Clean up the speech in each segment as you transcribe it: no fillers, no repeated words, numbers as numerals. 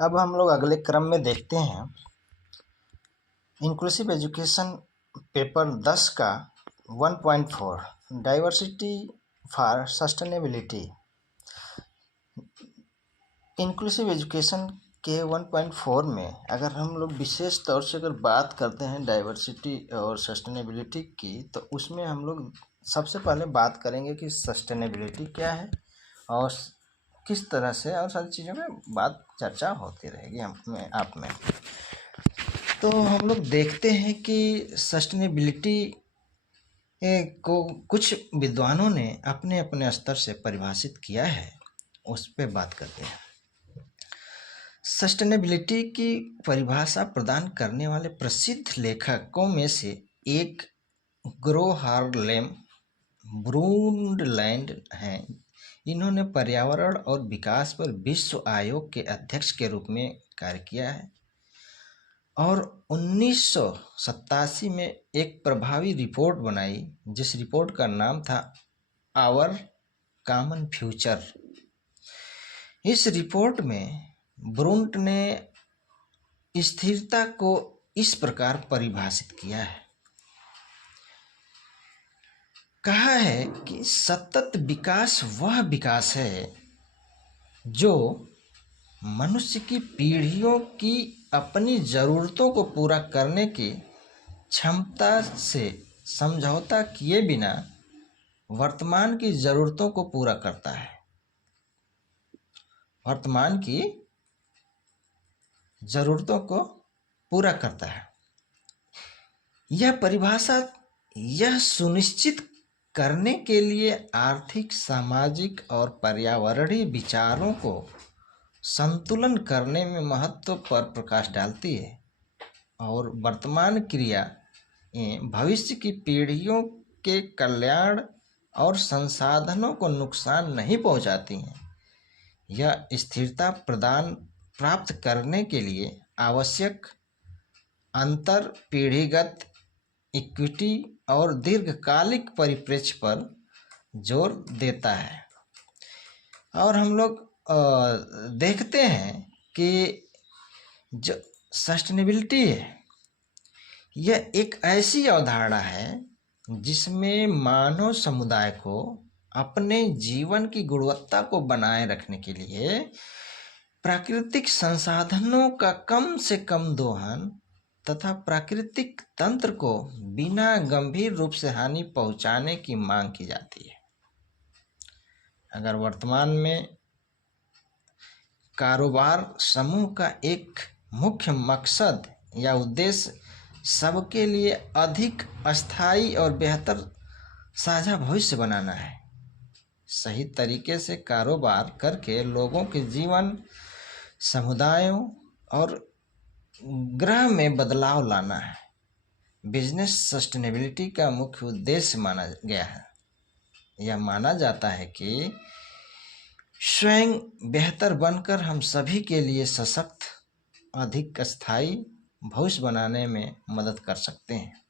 अब हम लोग अगले क्रम में देखते हैं इंक्लूसिव एजुकेशन पेपर 10 का 1.4 diversity for sustainability. Inclusive education के 1.4 में अगर हम लोग विशेष तौर से अगर बात करते हैं डाइवर्सिटी और सस्टेनेबिलिटी की, तो उसमें हम लोग सबसे पहले बात करेंगे कि सस्टेनेबिलिटी क्या है और किस तरह से, और सारी चीज़ों में बात चर्चा होती रहेगी हम आप में। तो हम लोग देखते हैं कि सस्टेनेबिलिटी को कुछ विद्वानों ने अपने अपने स्तर से परिभाषित किया है, उस पर बात करते हैं। सस्टेनेबिलिटी की परिभाषा प्रदान करने वाले प्रसिद्ध लेखकों में से एक ग्रो हार्लेम ब्रूंडलैंड हैं। इन्होंने पर्यावरण और विकास पर विश्व आयोग के अध्यक्ष के रूप में कार्य किया है और 1987 में एक प्रभावी रिपोर्ट बनाई, जिस रिपोर्ट का नाम था आवर कॉमन फ्यूचर। इस रिपोर्ट में ब्रूंट ने स्थिरता को इस प्रकार परिभाषित किया है, कहा है कि सतत विकास वह विकास है जो मनुष्य की पीढ़ियों की अपनी ज़रूरतों को पूरा करने की क्षमता से समझौता किए बिना वर्तमान की ज़रूरतों को पूरा करता है। वर्तमान की ज़रूरतों को पूरा करता है। यह परिभाषा यह सुनिश्चित करने के लिए आर्थिक, सामाजिक और पर्यावरणीय विचारों को संतुलन करने में महत्व पर प्रकाश डालती है और वर्तमान क्रिया भविष्य की पीढ़ियों के कल्याण और संसाधनों को नुकसान नहीं पहुंचाती हैं। यह स्थिरता प्राप्त करने के लिए आवश्यक अंतर पीढ़ीगत इक्विटी और दीर्घकालिक परिप्रेक्ष्य पर जोर देता है। और हम लोग देखते हैं कि जो सस्टेनेबिलिटी है, यह एक ऐसी अवधारणा है जिसमें मानव समुदाय को अपने जीवन की गुणवत्ता को बनाए रखने के लिए प्राकृतिक संसाधनों का कम से कम दोहन तथा प्राकृतिक तंत्र को बिना गंभीर रूप से हानि पहुंचाने की मांग की जाती है। अगर वर्तमान में कारोबार समूह का एक मुख्य मकसद या उद्देश्य सबके लिए अधिक अस्थायी और बेहतर साझा भविष्य बनाना है, सही तरीके से कारोबार करके लोगों के जीवन, समुदायों और ग्रह में बदलाव लाना है, बिजनेस सस्टेनेबिलिटी का मुख्य उद्देश्य माना गया है। यह माना जाता है कि स्वयं बेहतर बनकर हम सभी के लिए सशक्त, अधिक स्थायी भविष्य बनाने में मदद कर सकते हैं।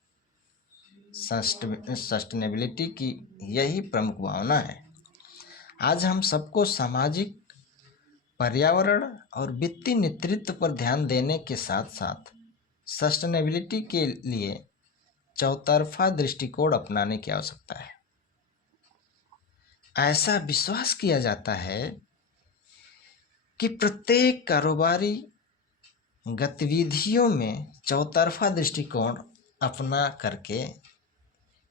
सस्टेनेबिलिटी की यही प्रमुख भावना है। आज हम सबको सामाजिक, पर्यावरण और वित्तीय नेतृत्व पर ध्यान देने के साथ साथ सस्टेनेबिलिटी के लिए चौतरफा दृष्टिकोण अपनाने की आवश्यकता है। ऐसा विश्वास किया जाता है कि प्रत्येक कारोबारी गतिविधियों में चौतरफा दृष्टिकोण अपना करके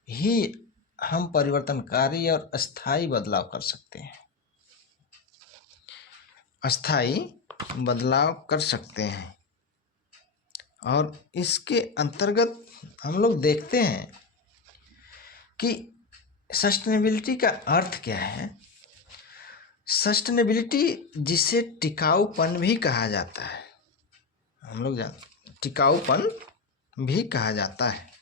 ही हम परिवर्तनकारी और अस्थायी बदलाव कर सकते हैं। अस्थायी बदलाव कर सकते हैं और इसके अंतर्गत हम लोग देखते हैं कि सस्टेनेबिलिटी का अर्थ क्या है। सस्टेनेबिलिटी जिसे टिकाऊपन भी कहा जाता है, हम लोग टिकाऊपन भी कहा जाता है।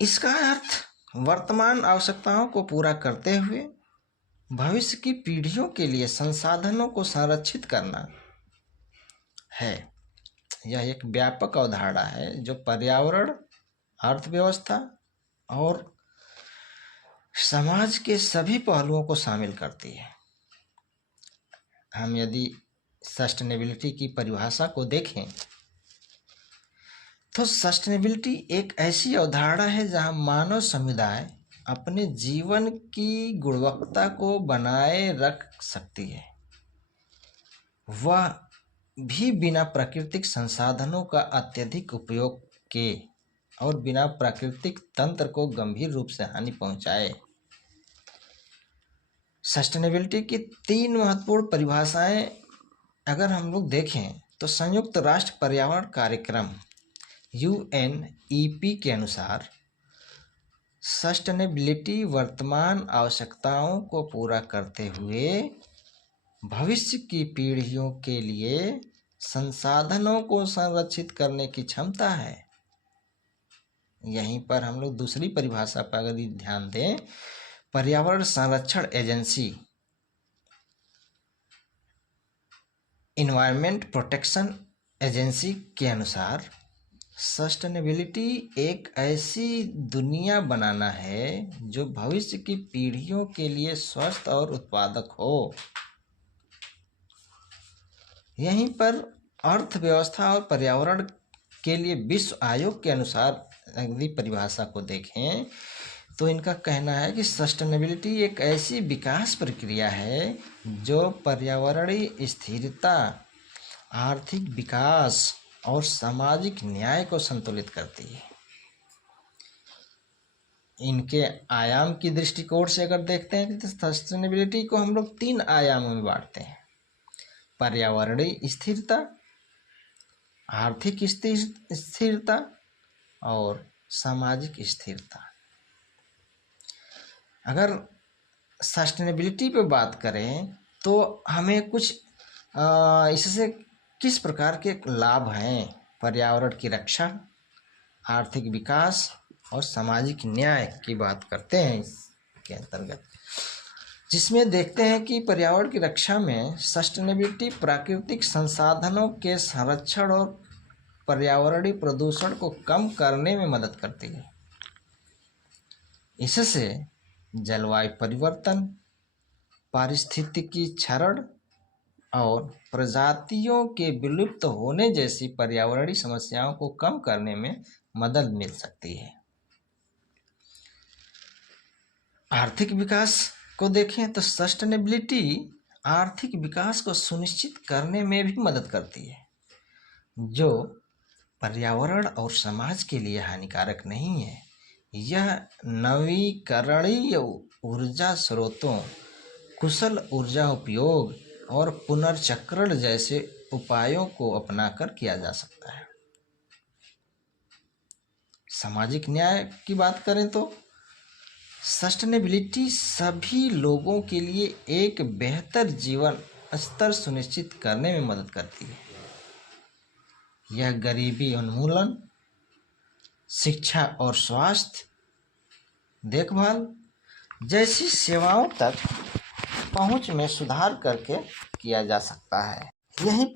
इसका अर्थ वर्तमान आवश्यकताओं को पूरा करते हुए भविष्य की पीढ़ियों के लिए संसाधनों को संरक्षित करना है। यह एक व्यापक अवधारणा है जो पर्यावरण, अर्थव्यवस्था और समाज के सभी पहलुओं को शामिल करती है। हम यदि सस्टेनेबिलिटी की परिभाषा को देखें तो सस्टेनेबिलिटी एक ऐसी अवधारणा है जहां मानव समुदाय अपने जीवन की गुणवत्ता को बनाए रख सकती है, वह भी बिना प्राकृतिक संसाधनों का अत्यधिक उपयोग के और बिना प्राकृतिक तंत्र को गंभीर रूप से हानि पहुंचाए। सस्टेनेबिलिटी की 3 महत्वपूर्ण परिभाषाएं अगर हम लोग देखें तो संयुक्त राष्ट्र पर्यावरण कार्यक्रम UNEP के अनुसार सस्टेनेबिलिटी वर्तमान आवश्यकताओं को पूरा करते हुए भविष्य की पीढ़ियों के लिए संसाधनों को संरक्षित करने की क्षमता है। यहीं पर हम लोग दूसरी परिभाषा पर अगर ध्यान दें, पर्यावरण संरक्षण एजेंसी इन्वायरमेंट प्रोटेक्शन एजेंसी के अनुसार सस्टेनेबिलिटी एक ऐसी दुनिया बनाना है जो भविष्य की पीढ़ियों के लिए स्वस्थ और उत्पादक हो। यहीं पर अर्थव्यवस्था और पर्यावरण के लिए विश्व आयोग के अनुसार अगली परिभाषा को देखें तो इनका कहना है कि सस्टेनेबिलिटी एक ऐसी विकास प्रक्रिया है जो पर्यावरणीय स्थिरता, आर्थिक विकास और सामाजिक न्याय को संतुलित करती है। इनके आयाम की दृष्टिकोण से अगर देखते हैं तो सस्टेनेबिलिटी को हम लोग 3 आयामों में बांटते हैं: पर्यावरणीय स्थिरता, आर्थिक स्थिरता और सामाजिक स्थिरता। अगर सस्टेनेबिलिटी पे बात करें तो हमें कुछ इससे किस प्रकार के लाभ हैं: पर्यावरण की रक्षा, आर्थिक विकास और सामाजिक न्याय की बात करते हैं इसके अंतर्गत, जिसमें देखते हैं कि पर्यावरण की रक्षा में सस्टेनेबिलिटी प्राकृतिक संसाधनों के संरक्षण और पर्यावरणीय प्रदूषण को कम करने में मदद करती है। इससे जलवायु परिवर्तन, पारिस्थितिकी क्षरण और प्रजातियों के विलुप्त होने जैसी पर्यावरणीय समस्याओं को कम करने में मदद मिल सकती है। आर्थिक विकास को देखें तो सस्टेनेबिलिटी आर्थिक विकास को सुनिश्चित करने में भी मदद करती है, जो पर्यावरण और समाज के लिए हानिकारक नहीं है। यह नवीकरणीय ऊर्जा स्रोतों, कुशल ऊर्जा उपयोग और पुनर्चक्रण जैसे उपायों को अपनाकर किया जा सकता है। सामाजिक न्याय की बात करें तो सस्टेनेबिलिटी सभी लोगों के लिए एक बेहतर जीवन स्तर सुनिश्चित करने में मदद करती है। यह गरीबी उन्मूलन, शिक्षा और स्वास्थ्य देखभाल जैसी सेवाओं तक पहुंच में सुधार करके किया जा सकता है। यहीं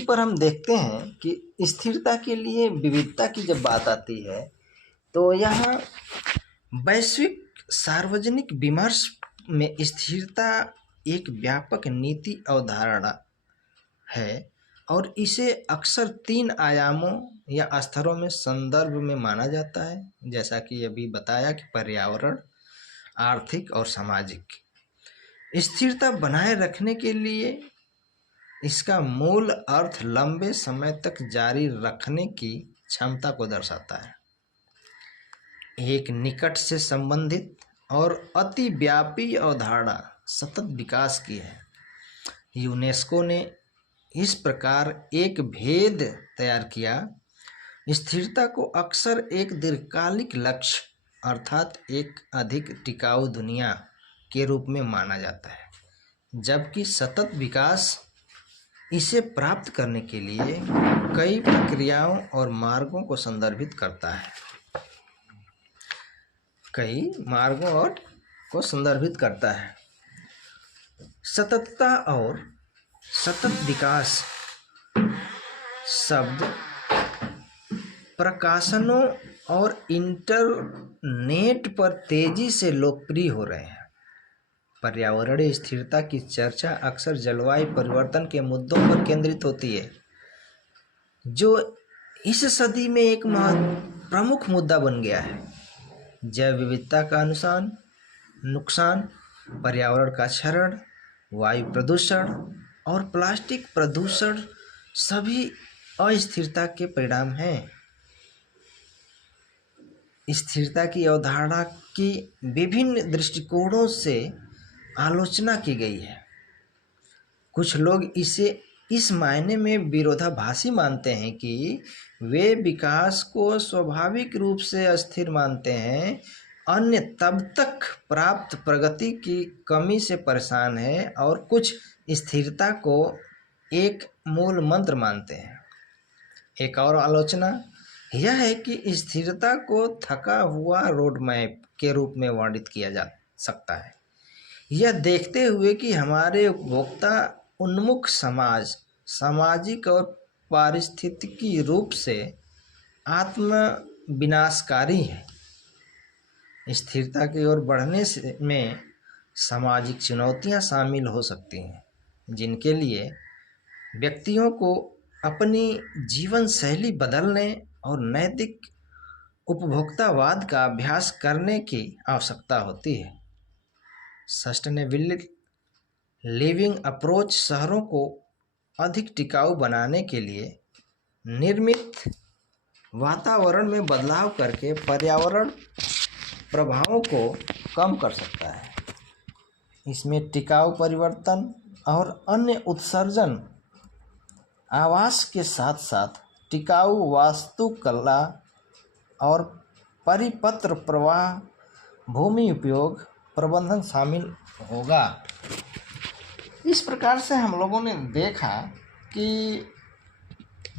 पर हम देखते हैं कि स्थिरता के लिए विविधता की जब बात आती है तो यहाँ वैश्विक सार्वजनिक विमर्श में स्थिरता एक व्यापक नीति अवधारणा है और इसे अक्सर 3 आयामों या स्तरों में संदर्भ में माना जाता है, जैसा कि अभी बताया कि पर्यावरण, आर्थिक और सामाजिक। स्थिरता बनाए रखने के लिए इसका मूल अर्थ लंबे समय तक जारी रखने की क्षमता को दर्शाता है। एक निकट से संबंधित और अतिव्यापी अवधारणा सतत विकास की है। यूनेस्को ने इस प्रकार एक भेद तैयार किया। स्थिरता को अक्सर एक दीर्घकालिक लक्ष्य अर्थात एक अधिक टिकाऊ दुनिया के रूप में माना जाता है, जबकि सतत विकास इसे प्राप्त करने के लिए कई प्रक्रियाओं और मार्गों को संदर्भित करता है। सततता और सतत विकास शब्द प्रकाशनों और इंटरनेट पर तेजी से लोकप्रिय हो रहे हैं। पर्यावरणीय स्थिरता की चर्चा अक्सर जलवायु परिवर्तन के मुद्दों पर केंद्रित होती है, जो इस सदी में एक प्रमुख मुद्दा बन गया है। जैव विविधता का नुकसान, पर्यावरण का क्षरण, वायु प्रदूषण और प्लास्टिक प्रदूषण सभी अस्थिरता के परिणाम हैं। स्थिरता की अवधारणा की विभिन्न दृष्टिकोणों से आलोचना की गई है। कुछ लोग इसे इस मायने में विरोधाभासी मानते हैं कि वे विकास को स्वाभाविक रूप से अस्थिर मानते हैं, अन्य तब तक प्राप्त प्रगति की कमी से परेशान हैं और कुछ स्थिरता को एक मूल मंत्र मानते हैं। एक और आलोचना यह है कि स्थिरता को थका हुआ रोड मैप के रूप में वर्णित किया जा सकता है, यह देखते हुए कि हमारे उपभोक्ता उन्मुख समाज सामाजिक और पारिस्थितिकी रूप से आत्म विनाशकारी है। स्थिरता की ओर बढ़ने में सामाजिक चुनौतियां शामिल हो सकती हैं, जिनके लिए व्यक्तियों को अपनी जीवन शैली बदलने और नैतिक उपभोक्तावाद का अभ्यास करने की आवश्यकता होती है। सस्टेनेबल लिविंग अप्रोच शहरों को अधिक टिकाऊ बनाने के लिए निर्मित वातावरण में बदलाव करके पर्यावरण प्रभावों को कम कर सकता है। इसमें टिकाऊ परिवर्तन और अन्य उत्सर्जन आवास के साथ साथ टिकाऊ वास्तुकला और परिपत्र प्रवाह भूमि उपयोग प्रबंधन शामिल होगा। इस प्रकार से हम लोगों ने देखा कि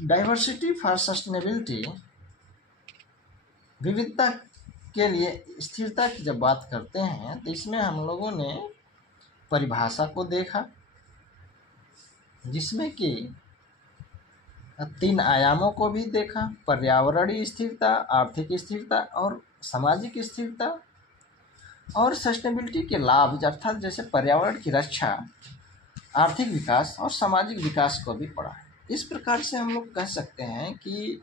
डाइवर्सिटी फॉर सस्टेनेबिलिटी, विविधता के लिए स्थिरता की जब बात करते हैं तो इसमें हम लोगों ने परिभाषा को देखा, जिसमें कि 3 आयामों को भी देखा: पर्यावरणीय स्थिरता, आर्थिक स्थिरता और सामाजिक स्थिरता। और सस्टेनेबिलिटी के लाभ अर्थात जैसे पर्यावरण की रक्षा, आर्थिक विकास और सामाजिक विकास को भी पढ़ा है। इस प्रकार से हम लोग कह सकते हैं कि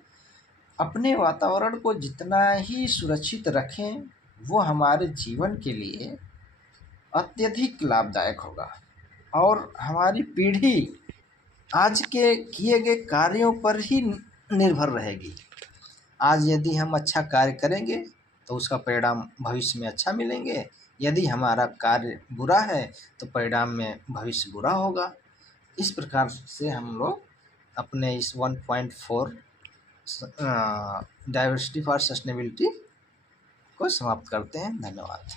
अपने वातावरण को जितना ही सुरक्षित रखें वो हमारे जीवन के लिए अत्यधिक लाभदायक होगा और हमारी पीढ़ी आज के किए गए कार्यों पर ही निर्भर रहेगी। आज यदि हम अच्छा कार्य करेंगे तो उसका परिणाम भविष्य में अच्छा मिलेंगे, यदि हमारा कार्य बुरा है तो परिणाम में भविष्य बुरा होगा। इस प्रकार से हम लोग अपने इस 1.4 डाइवर्सिटी फॉर सस्टेनेबिलिटी को समाप्त करते हैं। धन्यवाद।